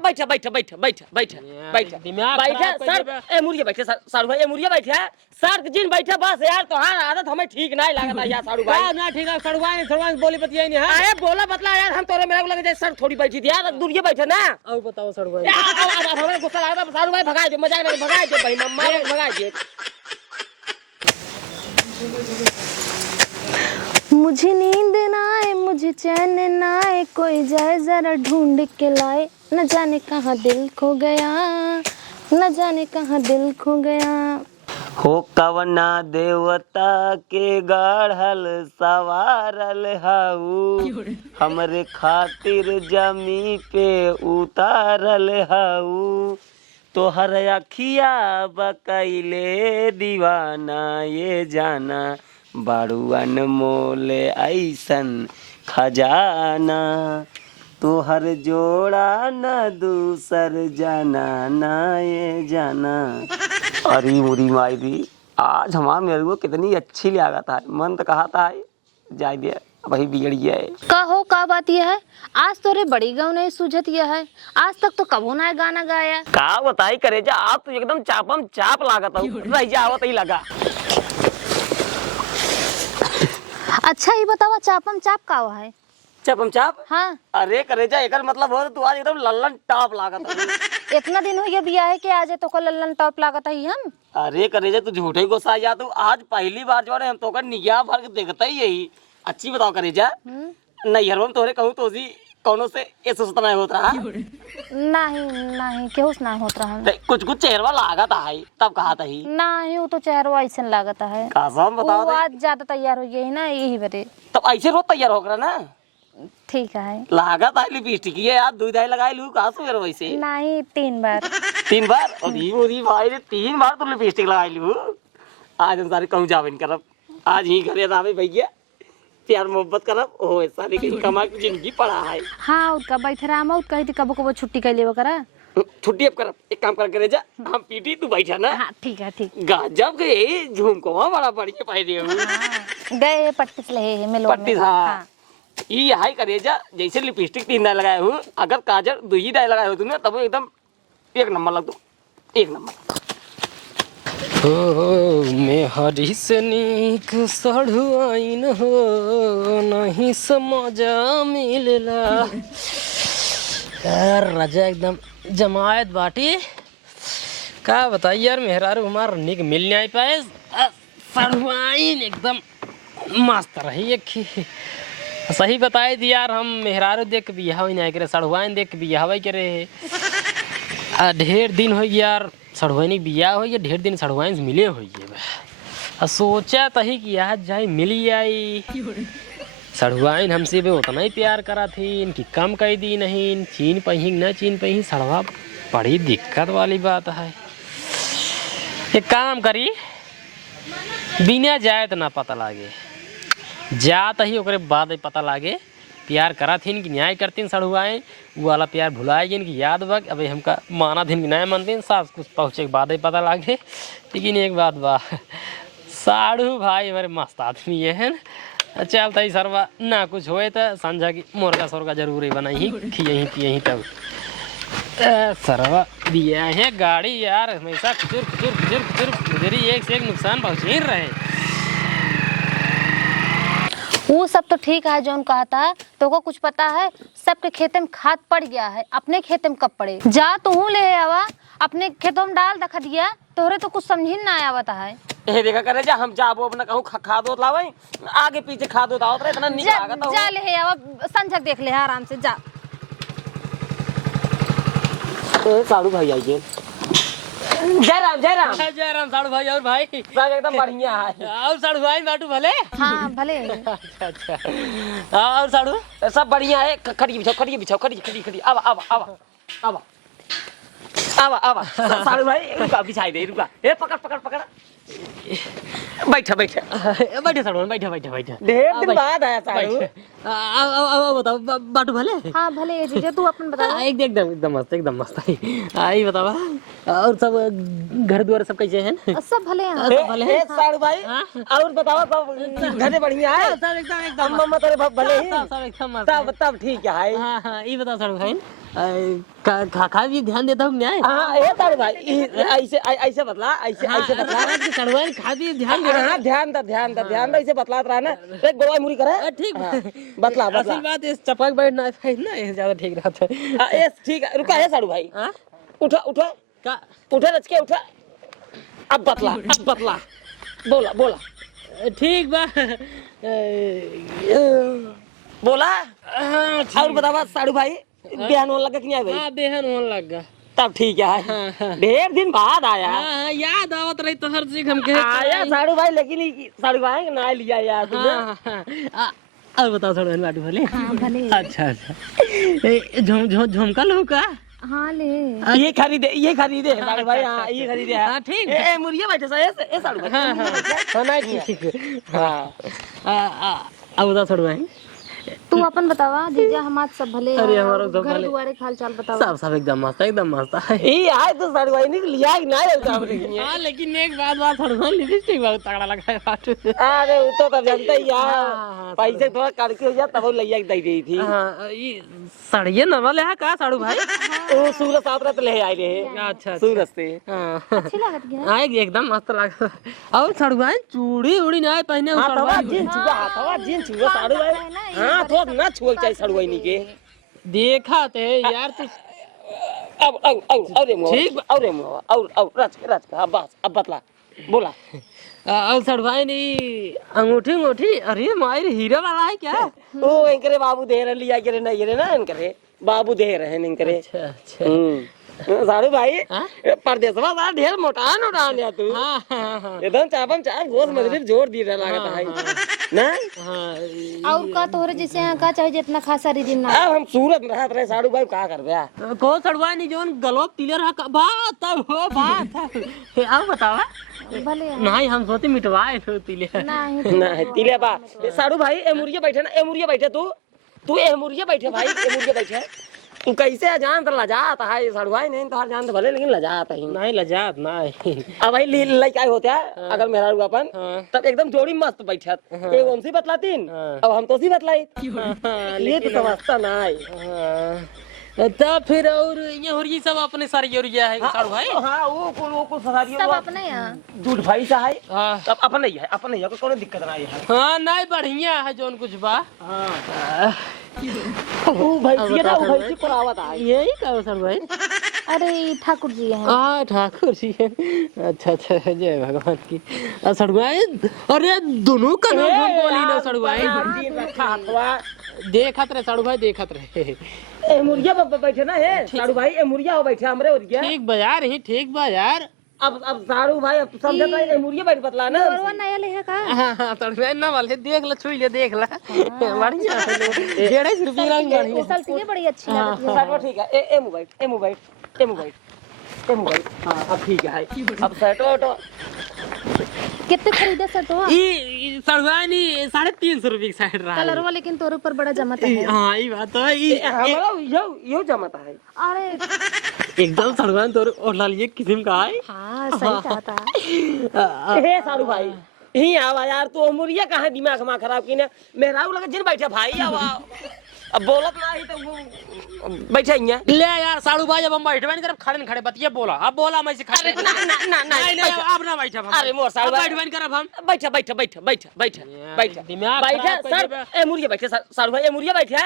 बैठा बैठा बैठा बैठा बैठा बैठा बैठा सर ए मुर्गे बैठे साड़ू भाई ए मुर्गे बैठे सर जिन बैठे बस यार तो हाँ आदत हमें ठीक नहीं लगा यार साड़ू भाई ना ठीक है साड़ू भाई बोली बतियाई नहीं है अरे बोला बतला यार हम तोरे मेरे को लगे सर थोड़ी बैठी थी यार दूरिये बैठे ना और बताओ साड़ू भाई हमें गुस्सा लगा साड़ू भाई भगा दे मजाक नहीं भगा दे भाई मम्मा भगा दे। मुझे नींद ना आए मुझे चैन ना आए कोई जाए जरा ढूंढ के लाए न जाने कहाँ दिल खो गया न जाने कहाँ दिल खो गया। हो कवना देवता के गढ़ल सवारल हाउ हमरे खातिर जमी पे उतारल हाउ तोहर अखिया बकैले दीवाना ये जाना बारू अनमोल ऐसन खजाना तोहर जोड़ा न दूसर जाना ना ये जाना। अरे मुरी मायरी आज हमार मेरे को कितनी अच्छी लागत है मन तो कहा था जाए दे वही बिगड़ गया है। कहो का बात यह है आज तोरे बड़ी गाँव नहीं सूझत यह है आज तक तो कबो ना गाना गाया का बताई करे जा आप तो एकदम चापम चाप लागत हो रह जावत ही लगा। अच्छा ये बतावा चापम चाप का है चापम चाप हाँ अरे करे जा एकर मतलब हो तू आज एकदम लल्लन टॉप लागत हो। इतना दिन हो गया बिया है कि आज तो को लल्लन टॉप लागत है हम। अरे करे जा तू झूठे गुस्सा जा तू आज पहली बार जो है हम तो कर निगाह भर के देखता ही यही अच्छी बताओ करे जा नहीं हर तोरे कहूँ तो उसी कौनों से ये सोचता नहीं होता रहा नहीं नहीं क्यों ना होता रहा कुछ कुछ चेहरा लागत है तब कहा था ही नहीं वो तो चेहरा ऐसा लागत है कसम बताओ वो आज ज्यादा तैयार हो गई ना यही बरे तब ऐसे रोज तैयार होकर ना ठीक है लागत है लिपस्टिक ये यार दूध आई लगाई लू कहाँ से वैसे नहीं 3 बार 3 बार और भाई ने 3 बार तो लिपस्टिक लगाई लू आज हम सारे कहूँ जावे करब आज ही घरे रावे भैया प्यार मोहब्बत करब ओ ऐसा लेकिन कमा की जिंदगी पड़ा है। हाँ उसका बैठे राम उठ कही थी कबो कबो छुट्टी कर लेवा करा छुट्टी अब करब एक काम कर करे जा हम पीटी तू बैठा ना हाँ ठीक है ठीक गजब के झुमको बड़ा बढ़िया पाई दे गए पट्टी से ले मिलो पट्टी हाँ ये हाई करे जा जैसे लिपस्टिक 3 डाल लगाए हो अगर काजल 2 ही डाल लगाए हो तुमने तब एकदम 1 नंबर लग दो 1 नंबर। हो मैं हरी से नीक सढ़ुआइन हो नहीं समझा मिलला यार राजा एकदम जमायत बाटी का बताइए यार मेहरारू हमार निक मिल नहीं पाए सढ़ुआइन एकदम मस्त रही एक सही बताए थी यार हम मेहरारू देख के बियाह नहीं करे सढ़ुआइन देख के बियाह करे ढेर दिन हो गया यार सढ़ुआइन बियाह हो गया ढेर दिन सढ़ुआइन से मिले हो गए सोचा तही कि आज जाए मिली आई सढ़ुआइन हमसे भी उतना ही प्यार करा थी इनकी कम कह दी नहीं चीन पही न चीन पही सड़वा बड़ी दिक्कत वाली बात है। एक काम करी बिना जाए तो ना पता लागे जात ही ओकरे बाद पता लागे प्यार करा थीन कि न्याय करतीन सड़ुआइन वो वाला प्यार भुलाएगिन कि याद बा अभी हमका माना थीन कि नहीं मानतीन सब कुछ पहुँचे के बाद ही पता लागे। लेकिन एक बात बा साड़ू भाई हमारे मस्त आदमी है चलता ही सरवा ना कुछ होए तो समझा कि मुर्गा सोरगा जरूर ही बनाई खियही पियही तब सरवा दिया है गाड़ी यार हमेशा खुचुर खुचुर खुचुर खुचुर खुजरी एक से एक नुकसान पहुँचे रहे। वो सब तो ठीक है जो कहा था तो को कुछ पता है सबके खेते में खाद पड़ गया है अपने खेते में कब पड़े जा तू ले आवा अपने खेतों में डाल रखा दिया तोरे तो कुछ समझ ना आवता है। ए देखा करे जा हम जाबो अपना कहूं खाद होत लावे आगे पीछे खाद होत आवत रे इतना नीक लागत हो जा ले आवा संझक देख ले आराम से जा। ए साड़ू भाई आई गेल जय राम साड़ू भाई और भाई सब एकदम बढ़िया है और साड़ू भाई बाटू भले हाँ भले अच्छा और साड़ू सब बढ़िया है खड़ी बिछाओ खड़ी अब साड़ू भाई रुका बिछाई दे रुका ए पकड़ बैठा बैठे साड़ू बैठा ढेर दिन बाद आया साड़ू बताओ बाटू भले हाँ भले है जीजा, तू अपन बता। एकदम एकदम मस्त एकदम मस्त। आई बतावा और सब घर द्वार सब कैसे हैं? सब भले हैं। ए साड़ू भाई और बताओ सब घरे बढ़िया है? सब एकदम एकदम अम्मा तेरे भले ही सब एकदम मस्त। तब ठीक है। हाँ हाँ ये बताओ साड़ू भाई खा भी ध्यान देता हूँ मैं। हाँ ए साड़ू भाई ऐसे ऐसे बतला ऐसे बतला साड़ू भाई खा भी ध्यान दे। हाँ ध्यान ऐसे बतलात रहा ना एक गोवा मुरी करे ठीक बतला असल बात इस चपक बैठना है ना ये ज्यादा ठीक रहता है। ए ठीक है रुका है साड़ू भाई उठा का उठा रच के उठा अब बतला बोला ठीक बा बोला और बतावा साड़ू भाई बिहान होने लगा कि नहीं भाई? हाँ बेहन होने लग गया। तब ठीक है ढेर दिन बाद आया। हाँ याद आवत रही तो हर चीज हम के आया साड़ू भाई लेकिन साड़ू भाई ना लिया यार तुमने। और बताओ साड़ू भाई बाटू भले। हाँ भले। अच्छा झुमका लो का? हाँ ले ये खरीदे साड़ू भाई। हाँ ये खरीदे। हाँ ठीक ए मुर्गिया बैठे ए साड़ू भाई। हाँ नहीं ठीक हाँ अब बताओ साड़ू भाई तू अपन बतावा जीजा, हम आज सब भले। अरे हमारा सब घर भले। दुआरे हाल चाल बतावा। सब एकदम मस्त है। ये आए तो साड़ू भाई ने लिया कि ना लिया? हाँ लेकिन एक बात साड़ू भाई लिपस्टिक बहुत तगड़ा लगा है बाटू। अरे वो तो तब जानता ही हाँ, यार पैसे थोड़ा करके हो जाए तब वो लिया दे दी थी। हाँ ये सड़िए नवा ले का साड़ू भाई? वो सूरत साथ रात ले आए रहे। अच्छा सूरत से। हाँ अच्छी लागत है। हाँ एकदम मस्त लगा। और साड़ू भाई चूड़ी उड़ी नहीं पहने हो साड़ू भाई? जीन छुआ साड़ू भाई। हाँ तो ना छुआ चाहिए साड़ू भाई के देखा थे यार तू। ठीक और रच अब बस अब बतला बोला। और साड़ू भाई ने अंगूठी अरे मायर हीरा वाला है क्या? ओ इनकरे बाबू दे रहे लिया करे नहीं रे ना इनकरे बाबू दे रहे हैं इनकरे। अच्छा साड़ू भाई हाँ? परदेसवा सारा ढेर मोटा लिया तू। हाँ एकदम चापम चाप गोश मछली जोड़ दी रहा लागत है ना। हाँ और का तोहरे जैसे यहाँ का चाहे जितना खा सारी दिन ना। अब हम सूरत में रहते रहे साड़ू भाई का कर बया को साड़ू भाई नहीं जोन गलोप तिलर हा बात तब हो बात है। अब बतावा भले है। नहीं हम सोचे मिटवाए थे तिलर। नहीं ना है तिले बा साड़ू भाई ए मुर्गिया बैठे ना ए मुर्गिया बैठे तू ए मुर्गिया बैठे भाई ए मुर्गिया बैठे तू कैसे जान तो लजाता है साड़ू भाई नहीं तो हर जान तो भले लेकिन लजाता ही नहीं लजात नहीं। अब भाई ली क्या होता है अगर मेरा हुआ अपन तब एकदम जोड़ी मस्त बैठत एक उनसी बतलातीन अब हम तो सी बतलाई ये तो समझता ना तब फिर और ये हो सब अपने सारे यूरिया है साड़ू भाई। हाँ वो कुछ सारी सब अपने यहाँ। दूध भाई सा है हाँ तब अपन नहीं है कोई दिक्कत नहीं है। हाँ नहीं बढ़िया है जोन कुछ बा। वो भैंसी ना वो भैंसी परावत है यही कहो साड़ू भाई? अरे ठाकुर जी हैं। हाँ ठाकुर जी है। अच्छा जय भगवान की। साड़ू भाई अरे दोनों का नाम झूठ बोली ना साड़ू भाई। देखत रहे साड़ू भाई देखत रहे। ए मुर्गिया बैठे ना है साड़ू भाई ए मुर्गिया हो बैठे हमरे और क्या ठीक बाजार ही ठीक बाजार। अब साड़ू भाई अब समझत है ए मुर्गिया बैठ बतला ना और नया ले है का। हाँ साड़ू भाई ना वाले देख ले छुई ले देख ले बढ़िया है 150 रुपये रंग बढ़िया। सल्टी बड़ी अच्छी लगती है। साड़ू ठीक है ए मोबाइल हाँ अब ठीक है अब सेट ऑटो कितने खरीदे सर तो? ये साड़ू भाई नहीं 350 रुपये की साइड रहा। कलरवा लेकिन तोरे ऊपर बड़ा जमत है। हाँ ये बात तो है। हमारा यो जमाता है अरे एकदम साड़ू भाई तोर और लाल ये किस्म का है। हाँ सही कहा था। हे साड़ू भाई ही आवा यार तो मुर्गिया कहाँ दिमाग में खराब की ना मेरा लगा जिन बैठे भाई आवा अब बोलत ना ही तो वो बैठे ही हैं। ले यार साड़ू भाई अब हम बैठे नहीं कर खड़े बतिया बोला अब बोला मैं से खड़े ना नहीं अब ना बैठा हम। अरे मोर साड़ू बैठ बन कर अब हम बैठा दिमाग बैठे सर ए मुर्गिया बैठे साड़ू भाई ए मुर्गिया बैठे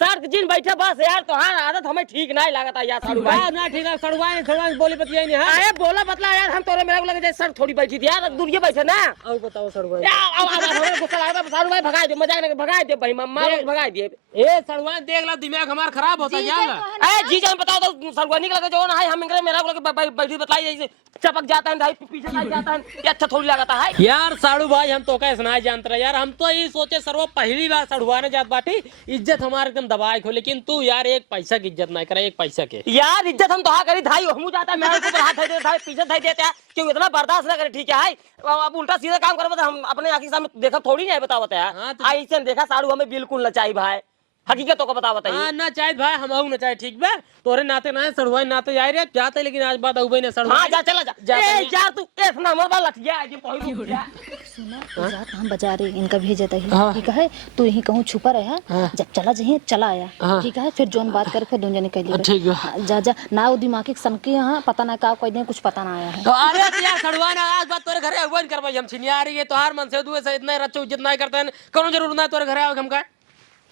सर जिन बैठे बस यार तो हाँ आदत हमें ठीक नहीं लगता यार साड़ू भाई ना ठीक है साड़ू भाई बोली बतिया नहीं है। अरे बोला बतला यार हम तोरे मेरे को लगे सर थोड़ी बैठी थी यार दूरिया बैठे ना और बताओ साड़ू भाई हमें गुस्सा लगता साड़ू भाई भगा दे मजाक नहीं भगा दे भाई मामा भगा दे ए सड़ुआ देख ला दिमाग हमारा खराब होता जीजा जाएगा। कहना ए जी जान बताओ तो सरगवानी का लगा जो ना है हम इंग्लिश मेरा को बैठी बताई जैसे चपक जाता है भाई पीछे लग जाता है ये अच्छा थोड़ी लगता है। यार साड़ू भाई हम तो कैसे ना जानते रहे यार, हम तो ये सोचे सर्व पहली बार सड़ुआने जात बाटी, इज्जत हमारे एकदम दबाए खो, लेकिन तू यार एक पैसा की इज्जत नहीं करे, एक पैसा के यार इज्जत हम तो हाँ करी धाई हम जाता है मेरे ऊपर हाथ दे देता है पीछे धाई देता है क्यों इतना बर्दाश्त ना करे ठीक है अब उल्टा सीधा काम कर हम अपने आंखी सामने देखा थोड़ी नहीं बतावत है। हाँ, तो- आई से देखा साड़ू हमें बिल्कुल न चाहिए भाई हकीकत तो को बता बताइए। हाँ ना चाहे भाई हम आऊ ना चाहे ठीक बा, तोरे नाते ना सड़ुआई नाते जाए रे जाते, लेकिन आज बात अउबे ने सड़ुआ। हाँ जा चला जा जा ए चलिए। यार तू एक नंबर वाला लठिया है जी पहलू गया सुना जात हम बाजार इनका भेजे तही हाँ। ठीक है तू यहीं कहूँ छुपा रहा हाँ। जब चला जही चला आया हाँ। ठीक है फिर जोन बात करे फिर दोनों जने कह ठीक है। लिए जा जा ना वो दिमागी सनकी यहाँ पता ना का कोई दिन कुछ पता ना आया है। तो अरे यार सड़ुआ ना आज बात तोरे घरे अगवन करवाई हम छिनिया रही है, तो हर मन से दुए से इतना रच्चो इज्जत नहीं करते हैं, कौन जरूर ना तोरे घरे आओ हम का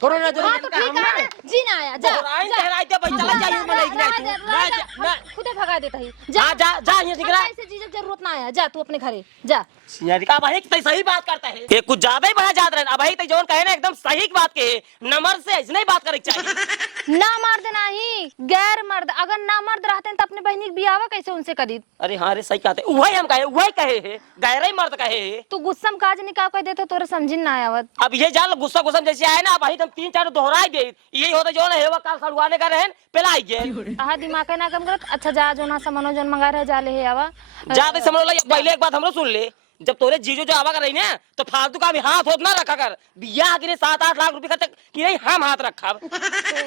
थोड़ा ना हाँ जरूर तो ठीक है ना, जी ना आया जा दोहराई ठहराई दे भाई चला जाइए मैं नहीं तू ना खुदे भगा देता ही हाँ जा जा ये दिख रहा है ऐसे चीज जरूरत ना आया जा तू अपने घरे जा। यार का भाई तई सही बात करता है ये कुछ ज्यादा ही बड़ा जात रहे अब भाई तई जोन कहे ना एकदम सही बात के नंबर से ऐसे नहीं बात करे चाहिए। ना मर्द नहीं गैर मर्द, अगर ना मर्द रहते हैं तो अपने बहनी के बियाह कैसे उनसे करी। अरे हाँ रे सही कहते वही हम कहे वही कहे है गहरा ही मर्द कहे है। तू गुस्सा में काज निकाल कर देते तोरे समझ ना आवत। अब ये जान गुस्सा गुस्सा जैसे आए ना भाई हम 3-4 दोहराई दे यही होता जो ना है वो काल सड़वाने का रहन पहला आई गए आहा दिमाग ना कम करत। अच्छा जा जो ना सामानो जोन मंगा रहे जा ले है आवा जा दे समझ लो पहले एक बात हमरो सुन ले जब तोरे जीजो जो आवा कर रही ना तो फालतू का भी हाथ होत ना रखा कर बियाह के लिए 7-8 लाख रुपए खर्च कि नहीं हम हाथ रखा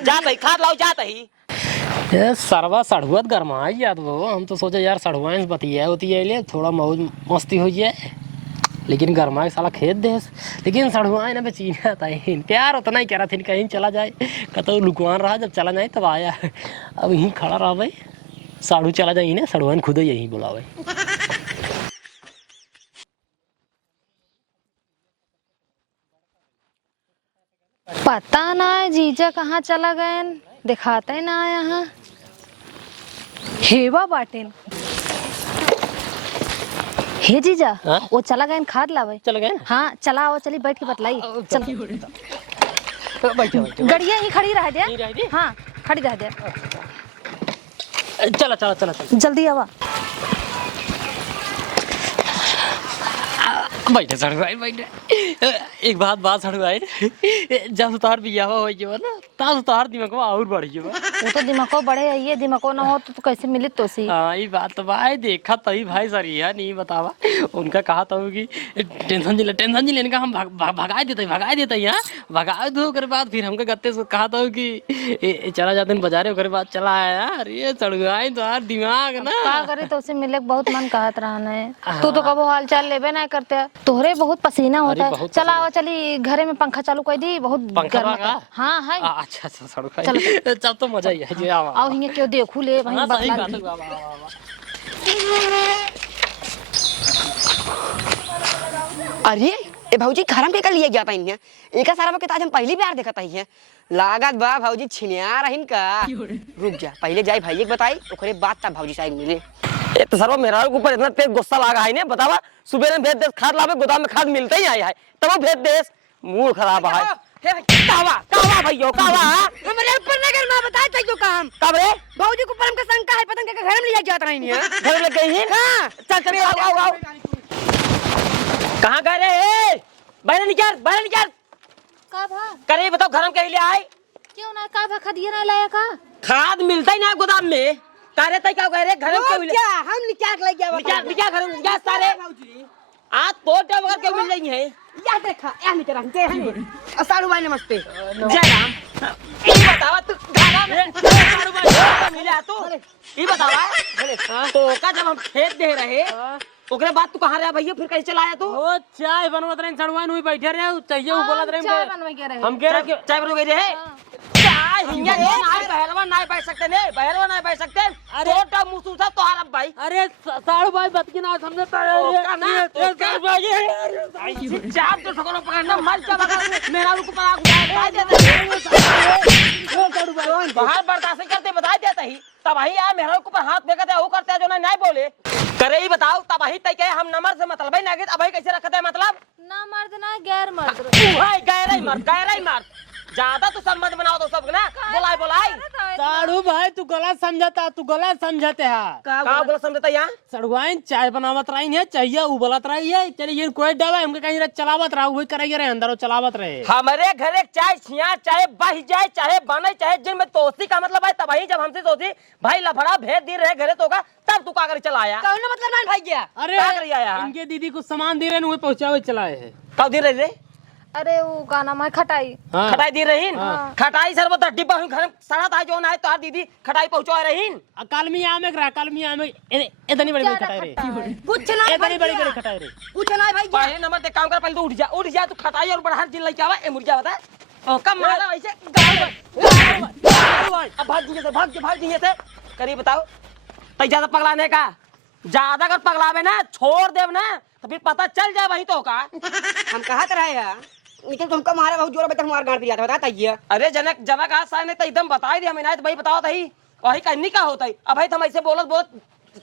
जात ही खाद लाओ जात ही ये सरवा सड़ुआत गरमाई याद वो, हम तो सोचे यार सड़ुआई से बतिया होती है ले थोड़ा मौज मस्ती हो जाए, लेकिन गरमा के साला खेत दे, लेकिन सड़ुआई ना बेचीना था प्यार उतना ही कह रहा था कहीं चला जाए कतो लुकवान रहा, जब चला जाए तब आया अब यहीं खड़ा रहा भाई साड़ू चला जाए ना सड़ुआन खुद ही यहीं बोला भाई। पता ना है जीजा कहाँ चला गए दिखाता ही ना यहाँ हेवा बाटेन। हे जीजा हाँ? वो चला गए खाद लावे चल गए ना हाँ चला आओ चली बैठ के बतलाई चल बैठो बैठो गड़िया ही खड़ी रह यहीं रह दे दे? हाँ खड़ी रह दे चला चला चला चला जल्दी आवा। बैठे सड़ुआई बैठे एक बात सड़ुआई जब तार बियाह हो गया ना तब तार दिमाग और बढ़ गया वो तो दिमागो बड़े है ये दिमागो ना हो तो कैसे मिले तो सी। हाँ ये बात तो भाई देखा तभी भाई सरिया नहीं बतावा उनका कहा था कि टेंशन नहीं लेने का हम भगा देते यहाँ भगा दो के बाद फिर हमके गत्ते से कहा था कि चला जाते हैं बाजारे के बाद चला आया यार ये सड़ुआई तो यार दिमाग ना का करे तो उसे मिले के बहुत मन कहत रहना है तू तो कबो हाल चाल लेबे ना करते तोहरे बहुत पसीना होता है। बहुत चला आओ चली घरे में पंखा चालू कर दी बहुत पंखा गर्म लगा? हाँ है अच्छा सड़ुआई चल तो मजा ही है जी आओ आओ हिंगे क्यों देखू ले वहीं हाँ, सही बतला बात दी। है, वाह, वाह, वाह, वाह। अरे ए भौजी खरम के कर लिए गया पाइन है एका सारा के ताज हम पहली बार देखत हई है लागत बा भौजी छिनिया रहिन का रुक जा पहले जाई भाई के बताई ओकरे बाद ता भौजी साइड मिले ये तो सर्व मेरा ऊपर इतना तेज गुस्सा लगा है ने बतावा सुबह में भेज दे खाद लावे गोदाम में खाद मिलते ही आया है तब भेज दे मूड खराब है कावा भैया कावा हमरे ऊपर न कर मैं बताई तई जो काम कब रे भौजी को परम का शंका है पतंग के घर में लिया जात रही है घर लग गई है हां चल आओ कहाँ गए रे बहन निकाल का भा करे बताओ घर में कहीं ले आए क्यों ना का भा खदिया ना लाया का खाद मिलता ही ना गोदाम में करे तय क्या कह रहे घर में क्यों ले क्या हम निकाल ले गया निकाल घर में निकाल सारे आज तो टाइम वगैरह क्यों मिल रही है या देखा या निकल के है साड़ू भाई नमस्ते जय राम ये बतावा तू घर में मिला तू ये बतावा तो का जब हम खेत दे रहे ओकरे बाद तू कहाँ रहा भैया फिर कैसे चला आया तू ओ चाय बनवत रहे सड़ुआई हुई बैठे रहे चाहिए वो बोलत रहे चाय बनवा के रहे हम कह रहे चाय बन गई रे चाय हिंगा ये नाय बहरवा नाय बैठ सकते ने बहरवा नाय बैठ सकते अरे छोटा मुसू था तोहार अब भाई अरे साड़ू भाई बत की ना समझे का ना तो भाई चाप तो सकोलो पकड़ना मर जा बगा मेरा को पड़ा उठा दे बाहर बर्दाश्त करते बता देता ही तब ही यार मेरा ऊपर हाथ फेंकते है वो करते है जो ना नहीं बोले करे ही बताओ तब ही तय के हम नंबर से मतलब है ना अब कैसे रखते है मतलब ना मर्द ना गैर मर्द तू है गहरा ही मर ज्यादा तो सम्मत बनाओ तो सब ना बोलाई बोलाई साड़ू भाई तू गलत समझता है का बोला समझता यहाँ सड़ुआइन चाय बनावत रही है चाहिए उबलत रही है चलिए कोई डाला हमके कहीं रह चलावत रहा वही करेंगे रहे अंदर वो चलावत रहे हमारे घरे चाय छिया चाहे बह जाए चाहे बने चाहे जिन में तोसी का मतलब है तभी जब हमसे सोची भाई लफड़ा भेज दी रहे घरे तो का तब तू का कर चलाया कौन मतलब ना भाई गया अरे क्या कर आया इनके दीदी को सामान दे रहे हैं पहुंचावे चलाए है कब दी रही रे अरे वो का नाम है खटाई। हाँ। खटाई दी रही हाँ। खटाई सर वो डिब्बा घर में सड़ा था जो ना है तो दीदी खटाई पहुंचा रही कलमी आम एक रहा कलमी आम इतनी बड़ी बड़ी खटाई रे कुछ ना इतनी बड़ी बड़ी खटाई रे कुछ ना भाई गया पहले नंबर दे काम कर पहले तो उठ जा तू खटाई और बड़ा जिन लेके आवा ए मुर्जा बता ओ कम मारा वैसे अब भाग दिए से करी बताओ तै ज्यादा पगलाने का ज्यादा अगर पगलावे ना छोड़ देव ना तो फिर पता चल जाए वही तो का हम कहा रहे हैं लेकिन तुमको मारा बहुत जोर बेटा मार गाड़ दिया था बता ये अरे जनक जनक आज साहब ने तो एकदम बता दिया हमें तो भाई बताओ तही वही कहनी का होता है अब भाई तुम ऐसे बोलत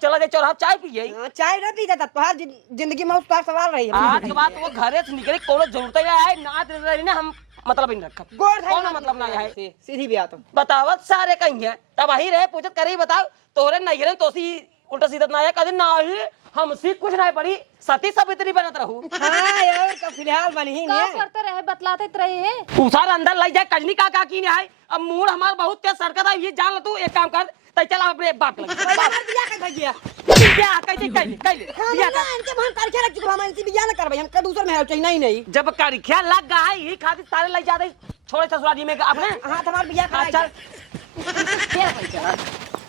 चला जाए चौराहा चाय पिए चाय ना पीता था तुम्हार जिंदगी में उसका सवाल रही है आज के बाद वो घरे से निकले कोनो जरूरत है ना रही ना हम मतलब ही नहीं रखा गोड़ कोनो मतलब ना है सीधी भी आता बतावत सारे कहीं है तब वही रहे पूछत करे बताओ तोरे नहीं रहे तोसी उल्टा सीधा ना है कभी ना ही हमसे कुछ नहीं पड़ी सती सावित्री बनत रहू हां यार का फिलहाल बनी ही का नहीं करते रहे बतलाते रहे है उसार अंदर लग जाए कजनी का की नहीं है अब मूड हमार बहुत तेज सरकत है ये जान ल तू एक काम कर तै चला अपने बाप लग दिया कर भैया क्या कैसे कैले बिया का इनके हम करके रख चुके हम इनसे बिया ना करबे हम का दूसर में चाहिए नहीं नहीं जब करिया लग गया है यही खातिर सारे लग जाते छोड़े ससुराली में अपने हां तुम्हार बिया चल क्या पैसा